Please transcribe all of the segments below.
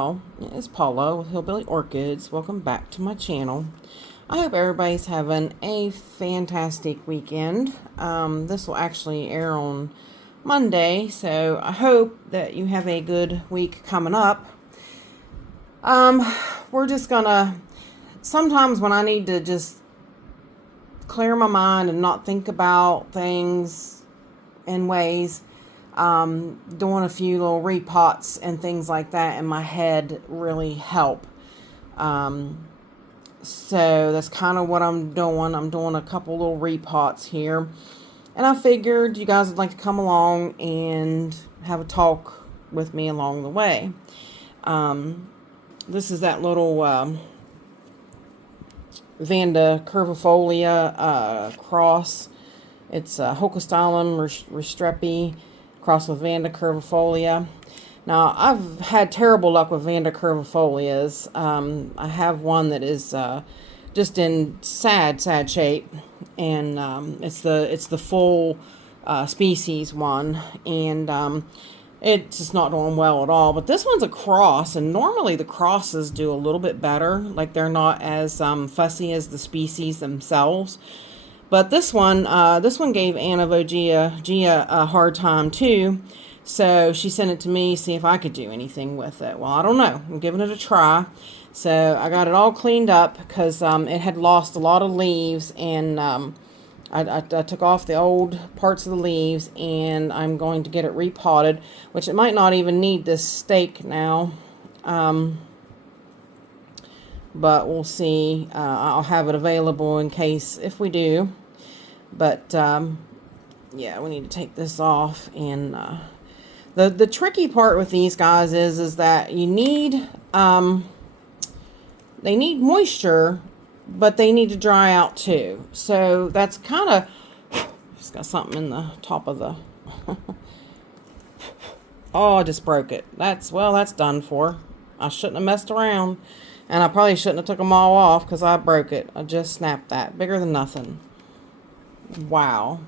y'all. It's Paula with Hillbilly Orchids. Welcome back to my channel. I hope everybody's having a fantastic weekend. This will actually air on Monday, so I hope that you have a good week coming up. We're just gonna, sometimes when I need to just clear my mind and not think about things in ways, doing a few little repots and things like that in my head really help. So that's kind of what I'm doing. I'm doing a couple little repots here. And I figured you guys would like to come along and have a talk with me along the way. This is that little Vanda curvifolia cross. It's Hochostylum restrepi cross with Vanda curvifolia. Now, I've had terrible luck with Vanda curvifolias. I have one that is just in sad shape, and it's the full species one, and it's just not doing well at all. But this one's a cross, and normally the crosses do a little bit better. Like, they're not as fussy as the species themselves. But this one gave Anna Gia a hard time too. So she sent it to me, see if I could do anything with it. Well, I don't know. I'm giving it a try. So I got it all cleaned up because it had lost a lot of leaves, and I took off the old parts of the leaves, and I'm going to get it repotted, which it might not even need this stake now. But we'll see. I'll have it available in case if we do. But yeah, we need to take this off. And the tricky part with these guys is that you need they need moisture, but they need to dry out too. So that's kind of, just got something in the top of the oh, I just broke it. That's done for. I shouldn't have messed around, and I probably shouldn't have took them all off because I broke it. I just snapped that. Bigger than nothing. Wow.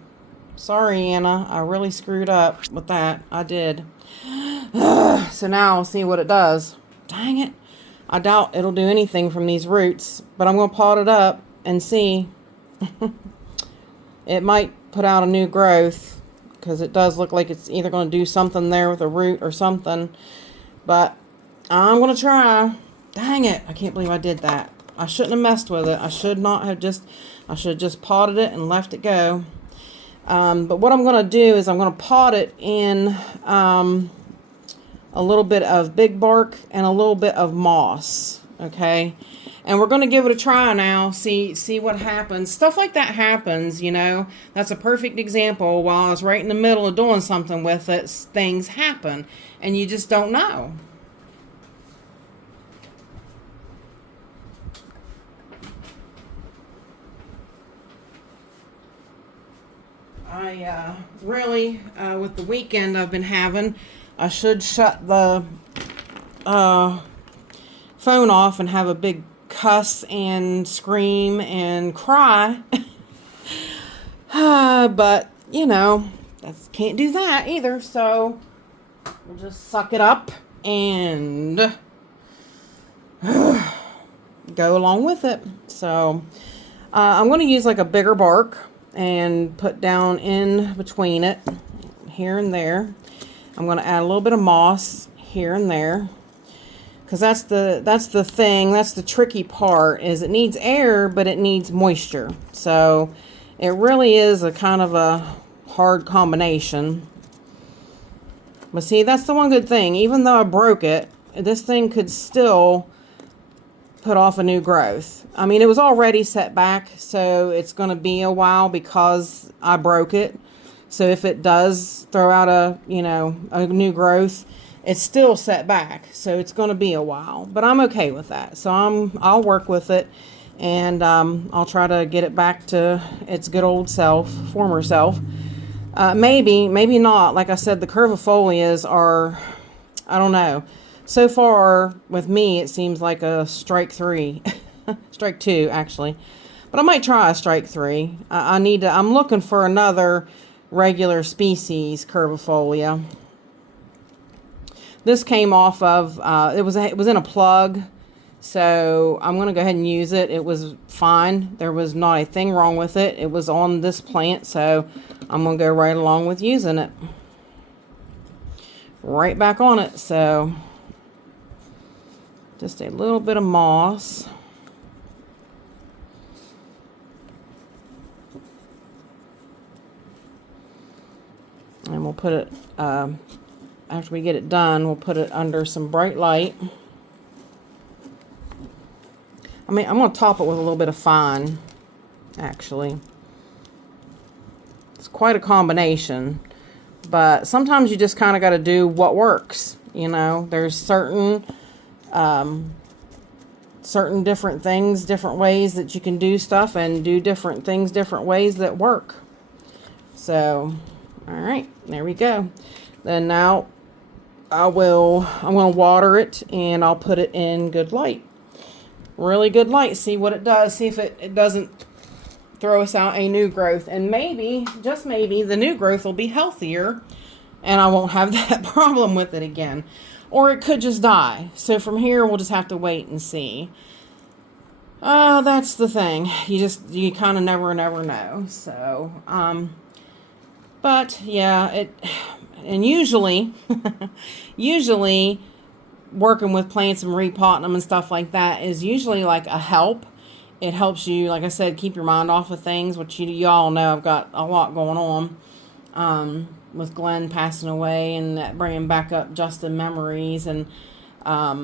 Sorry, Anna. I really screwed up with that. I did. So now I'll see what it does. Dang it. I doubt it'll do anything from these roots, but I'm going to pot it up and see. It might put out a new growth because it does look like it's either going to do something there with a root or something. But I'm going to try. Dang it. I can't believe I did that. I shouldn't have messed with it. I should have just potted it and left it go. But what I'm going to do is I'm going to pot it in a little bit of big bark and a little bit of moss. Okay. And we're going to give it a try now. See what happens. Stuff like that happens, you know. That's a perfect example. While I was right in the middle of doing something with it, things happen. And you just don't know. I really, with the weekend I've been having, I should shut the phone off and have a big cuss and scream and cry. But, you know, can't do that either, so we'll just suck it up and go along with it. So, I'm going to use like a bigger bark and put down in between it here and there. I'm going to add a little bit of moss here and there, because that's the thing, that's the tricky part, is it needs air but it needs moisture. So it really is a kind of a hard combination. But see, that's the one good thing. Even though I broke it, this thing could still put off a new growth. I mean, it was already set back, so it's going to be a while because I broke it. So if it does throw out a new growth, it's still set back. So it's going to be a while, but I'm okay with that. So I'll work with it, and I'll try to get it back to its good old self, former self. Maybe not. Like I said, the curvifolias are, I don't know. So far, with me, it seems like a strike 3. Strike 2, actually. But I might try a strike 3. I'm looking for another regular species curvifolia. This came off of, it was in a plug. So I'm going to go ahead and use it. It was fine. There was not a thing wrong with it. It was on this plant, so I'm going to go right along with using it. Right back on it. So just a little bit of moss. And we'll put it, after we get it done, we'll put it under some bright light. I mean, I'm going to top it with a little bit of fine, actually. It's quite a combination, but sometimes you just kind of got to do what works, you know. There's certain different things, different ways that you can do stuff, and do different things different ways that work. So, all right, there we go. Then now I'm going to water it, and I'll put it in good light. Really good light, see what it does, see if it doesn't throw us out a new growth, and maybe, just maybe, the new growth will be healthier and I won't have that problem with it again, or it could just die. So from here we'll just have to wait and see. That's the thing, you kind of never know. So but yeah, and usually working with plants and repotting them and stuff like that is usually like a help. It helps you, like I said, keep your mind off of things, which you all know I've got a lot going on with Glenn passing away, and that bringing back up Justin memories, and the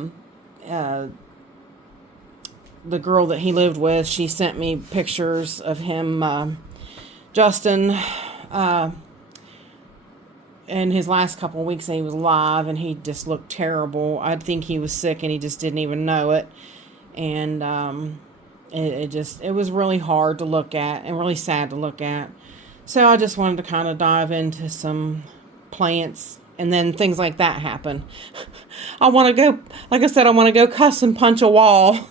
girl that he lived with, she sent me pictures of him, Justin, in his last couple of weeks that he was alive, and he just looked terrible. I think he was sick and he just didn't even know it. And it was really hard to look at and really sad to look at. So I just wanted to kind of dive into some plants, and then things like that happen. I want to go, like I said, I want to go cuss and punch a wall.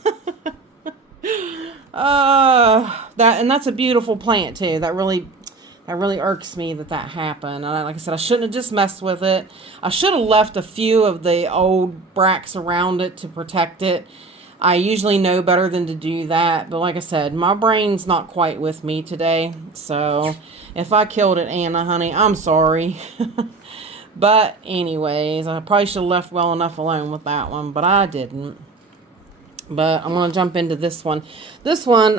That's a beautiful plant too. That really irks me that happened. And like I said, I shouldn't have just messed with it. I should have left a few of the old bracts around it to protect it. I usually know better than to do that. But like I said, my brain's not quite with me today. So if I killed it, Anna, honey, I'm sorry. But anyways, I probably should have left well enough alone with that one. But I didn't. But I'm going to jump into this one. This one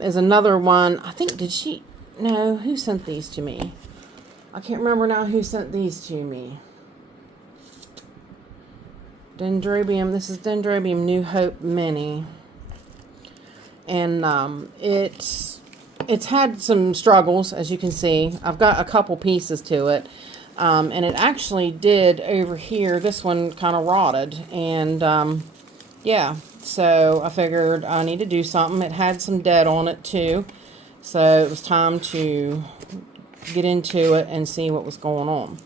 is another one. I think, no, who sent these to me? I can't remember now who sent these to me. Dendrobium. This is Dendrobium New Hope Mini. And it's had some struggles, as you can see. I've got a couple pieces to it. And it actually did over here. This one kind of rotted. And yeah, so I figured I need to do something. It had some dead on it too. So it was time to get into it and see what was going on.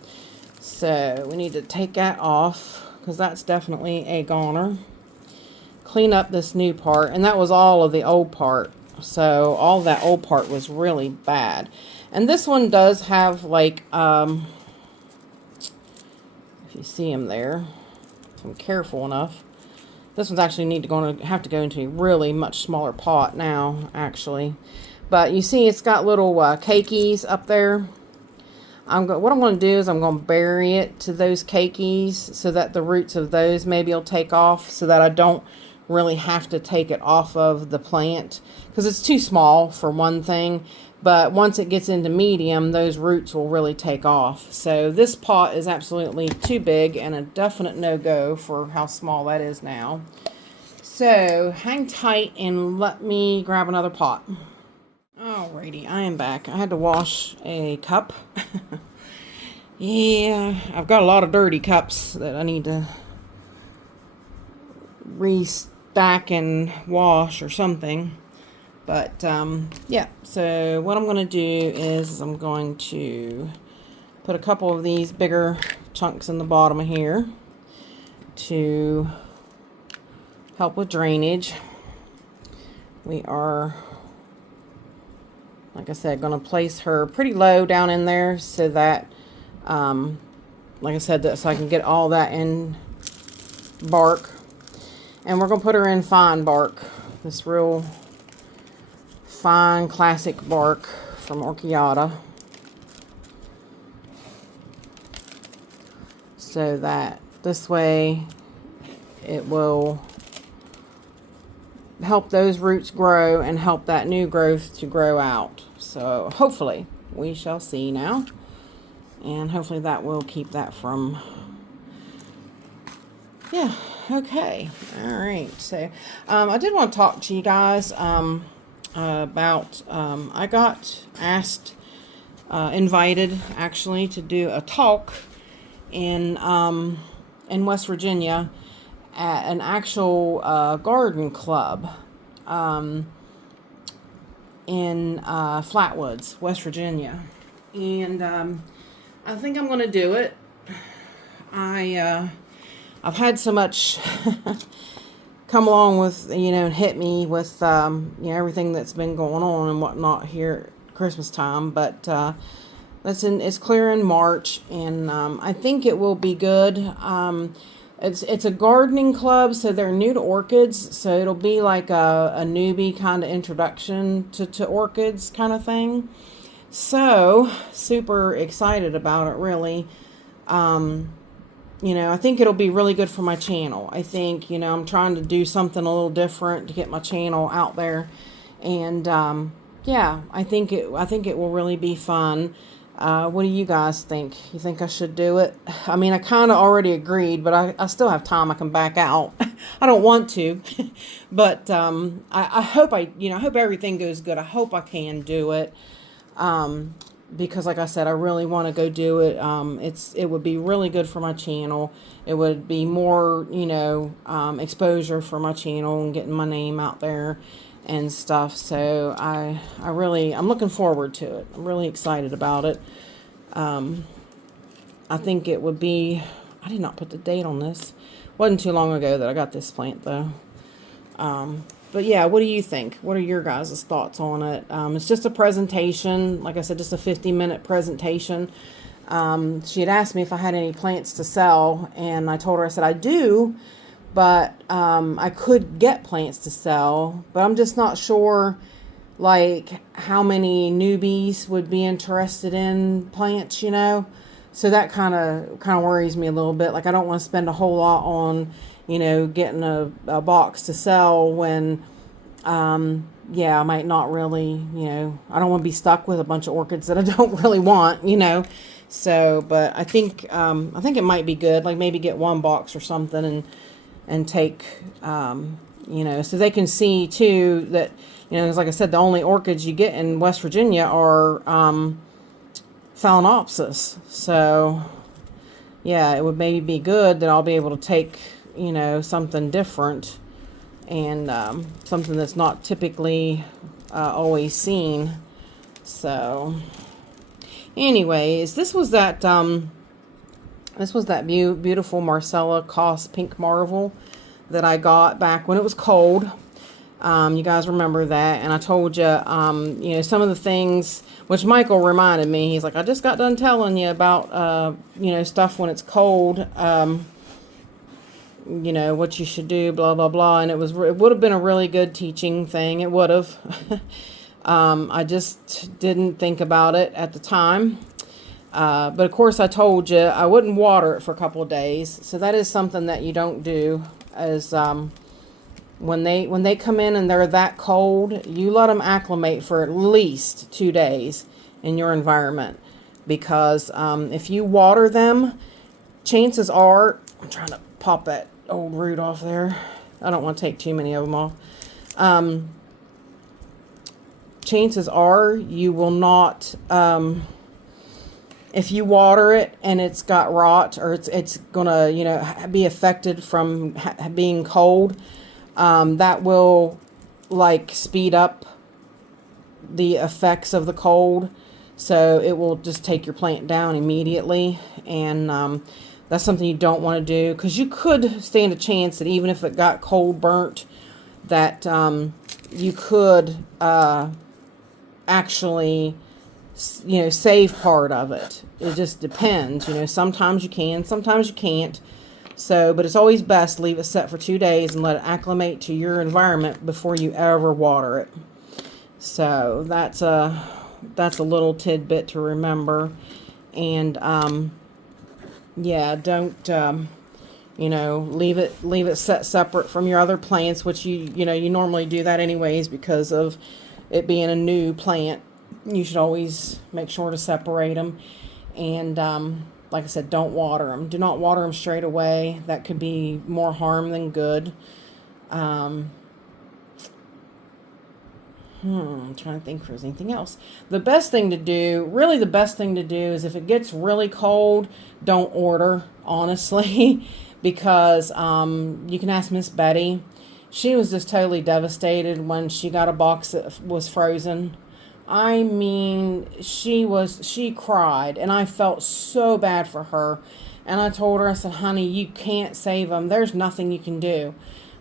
So we need to take that off, because that's definitely a goner. Clean up this new part, and that was all of the old part. So all that old part was really bad. And this one does have like, if you see him there, if I'm careful enough. This one's actually have to go into a really much smaller pot now, actually. But you see it's got little cakeys up there. What I'm going to do is I'm going to bury it to those cakeys so that the roots of those maybe will take off, so that I don't really have to take it off of the plant, because it's too small for one thing. But once it gets into medium, those roots will really take off. So this pot is absolutely too big and a definite no-go for how small that is now. So hang tight and let me grab another pot. Alrighty, I am back. I had to wash a cup. Yeah, I've got a lot of dirty cups that I need to restack and wash or something. But yeah, so what I'm going to do is I'm going to put a couple of these bigger chunks in the bottom of here to help with drainage. We are, like I said, going to place her pretty low down in there so that, like I said, so I can get all that in bark. And we're going to put her in fine bark. This real fine classic bark from Orchids. So that this way it will help those roots grow and help that new growth to grow out. So hopefully, we shall see now. And hopefully that will keep that from, yeah, okay. All right. So I did want to talk to you guys about, I got asked, invited actually to do a talk in West Virginia at an actual garden club in Flatwoods, West Virginia. And I think I'm going to do it. I've had so much come along with, and hit me with, everything that's been going on and whatnot here at Christmas time. But it's clear in March, and I think it will be good. It's a gardening club, so they're new to orchids, so it'll be like a newbie kind of introduction to orchids kind of thing. So, super excited about it, really. I think it'll be really good for my channel. I think, I'm trying to do something a little different to get my channel out there. And, yeah, I think it will really be fun. What do you guys think? You think I should do it? I mean, I kind of already agreed, but I still have time. I can back out. I don't want to, but, I hope I hope everything goes good. I hope I can do it. Because like I said, I really want to go do it. It would be really good for my channel. It would be more, exposure for my channel and getting my name out there and stuff. So I'm looking forward to it. I'm really excited about it. I think it would be, I did not put the date on this. Wasn't too long ago that I got this plant though. But yeah, what do you think? What are your guys' thoughts on it? It's just a presentation. Like I said, just a 50-minute presentation. She had asked me if I had any plants to sell, and I told her, I said, I do, but I could get plants to sell, but I'm just not sure, like, how many newbies would be interested in plants, So that kind of worries me a little bit. Like, I don't want to spend a whole lot on getting a box to sell when, I might not really, I don't want to be stuck with a bunch of orchids that I don't really want, So, but I think it might be good, like maybe get one box or something and take, so they can see too that, because like I said, the only orchids you get in West Virginia are, Phalaenopsis. So, yeah, it would maybe be good that I'll be able to take, something different and something that's not typically always seen. So, anyways, this was that beautiful Marcella Koss Pink Marvel that I got back when it was cold. You guys remember that, and I told you, some of the things which Michael reminded me. He's like, I just got done telling you about, stuff when it's cold. What you should do, blah, blah, blah. And it would have been a really good teaching thing. It would have. I just didn't think about it at the time. But of course I told you I wouldn't water it for a couple of days. So that is something that you don't do, as, when they come in and they're that cold, you let them acclimate for at least 2 days in your environment. Because, if you water them, chances are, I'm trying to pop that old root off there. I don't want to take too many of them off. Chances are you will not, if you water it and it's got rot, or it's gonna, be affected from being cold, that will like speed up the effects of the cold. So it will just take your plant down immediately. And, that's something you don't want to do, because you could stand a chance that even if it got cold burnt, that you could actually, save part of it. It just depends. Sometimes you can, sometimes you can't. So, but it's always best to leave it set for 2 days and let it acclimate to your environment before you ever water it. So that's a little tidbit to remember. And yeah, don't leave it set separate from your other plants, which you normally do that anyways because of it being a new plant. You should always make sure to separate them. And like I said, don't water them. Do not water them straight away. That could be more harm than good. I'm trying to think if there's anything else. The best thing to do is if it gets really cold, don't order, honestly, because you can ask Miss Betty. She was just totally devastated when she got a box that was frozen. I mean, she cried, and I felt so bad for her. And I told her, I said, honey, you can't save them. There's nothing you can do.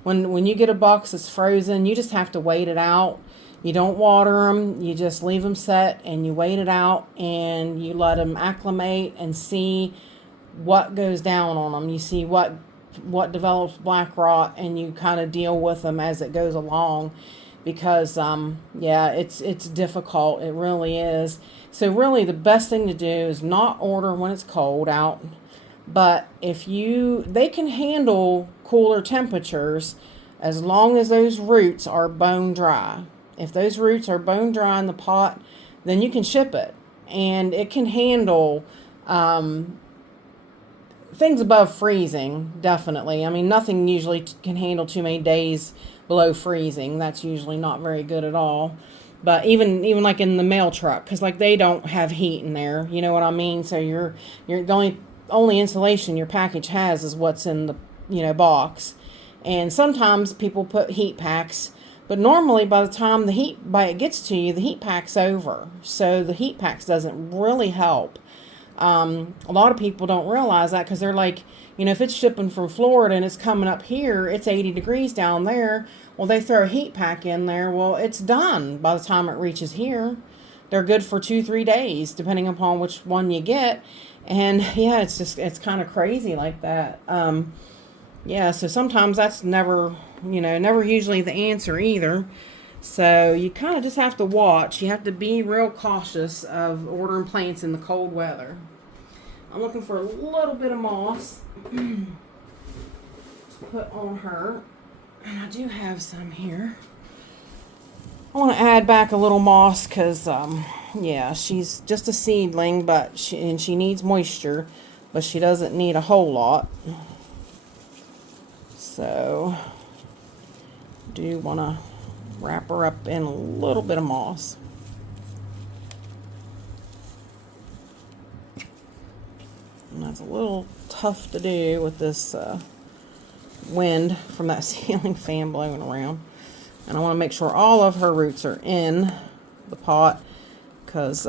When you get a box that's frozen, you just have to wait it out. You don't water them. You just leave them set, and you wait it out, and you let them acclimate and see what goes down on them. You see what develops black rot, and you kind of deal with them as it goes along. Because yeah, it's difficult. It really is. So really the best thing to do is not order when it's cold out. But they can handle cooler temperatures as long as those roots are bone dry. If those roots are bone dry in the pot, then you can ship it. And it can handle things above freezing, definitely. I mean, nothing usually can handle too many days below freezing. That's usually not very good at all. But even like in the mail truck, because like they don't have heat in there, you know what I mean? So the only insulation your package has is what's in the box. And sometimes people put heat packs, but normally by the time it gets to you, the heat pack's over. So the heat packs doesn't really help. A lot of people don't realize that because they're like, if it's shipping from Florida and it's coming up here, it's 80 degrees down there. Well, they throw a heat pack in there. Well, it's done by the time it reaches here. They're good for 2-3 days, depending upon which one you get. And yeah, it's kind of crazy like that. Yeah, so sometimes that's never usually the answer either. So you kind of just have to watch. You have to be real cautious of ordering plants in the cold weather. I'm looking for a little bit of moss to put on her. And I do have some here. I want to add back a little moss because, yeah, she's just a seedling, but she needs moisture, but she doesn't need a whole lot. So, do want to wrap her up in a little bit of moss. And that's a little tough to do with this wind from that ceiling fan blowing around. And I want to make sure all of her roots are in the pot because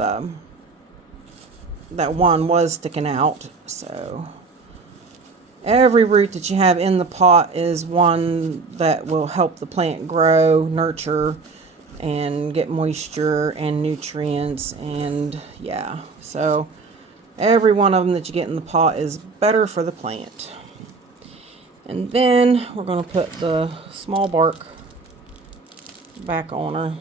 that one was sticking out. So every root that you have in the pot is one that will help the plant grow, nurture, and get moisture and nutrients. And yeah, so every one of them that you get in the pot is better for the plant. And then we're going to put the small bark back on her.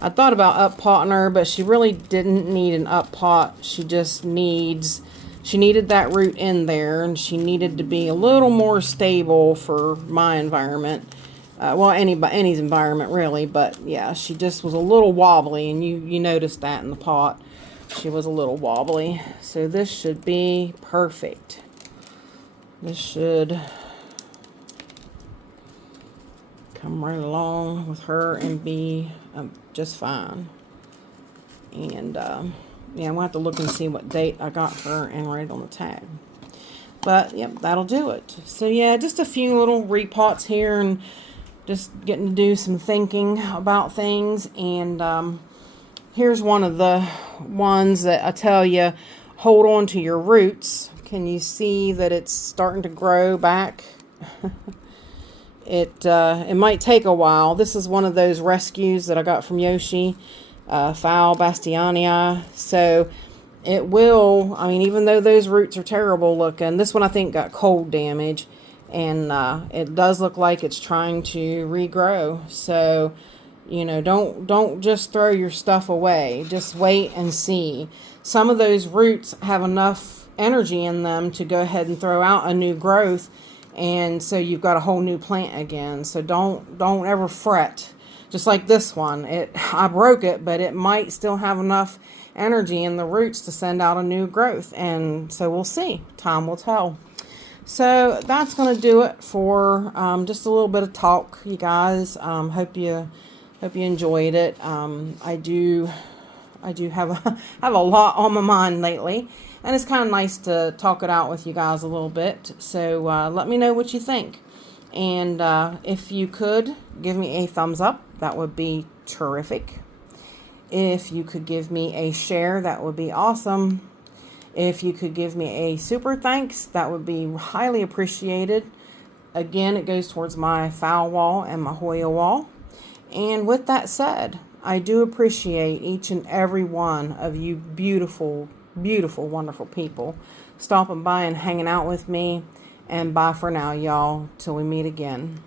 I thought about up potting her, but she really didn't need an up pot. She needed that root in there, and she needed to be a little more stable for my environment. Well, anybody's environment really, but yeah, she just was a little wobbly, and you noticed that in the pot. She was a little wobbly. So this should be perfect. This should come right along with her and be just fine. And yeah, we'll have to look and see what date I got her and write it on the tag. But yep, that'll do it. So yeah, just a few little repots here and just getting to do some thinking about things. And here's one of the ones that I tell you, hold on to your roots. Can you see that it's starting to grow back? It might take a while. This is one of those rescues that I got from Yoshi, Fowl Bastianii. So it will, I mean, even though those roots are terrible looking, this one I think got cold damage, and it does look like it's trying to regrow. So, you know, don't just throw your stuff away. Just wait and see. Some of those roots have enough energy in them to go ahead and throw out a new growth, and so you've got a whole new plant again. So don't ever fret. Just like this one, I broke it, but it might still have enough energy in the roots to send out a new growth, and so we'll see. Time will tell. So that's going to do it for just a little bit of talk, you guys. Hope you enjoyed it. I do have have a lot on my mind lately, and it's kind of nice to talk it out with you guys a little bit. So let me know what you think, and if you could give me a thumbs up, that would be terrific. If you could give me a share, that would be awesome. If you could give me a super thanks, that would be highly appreciated. Again, it goes towards my foul wall and my Hoya wall. And with that said, I do appreciate each and every one of you beautiful, beautiful, wonderful people stopping by and hanging out with me. And bye for now, y'all, till we meet again.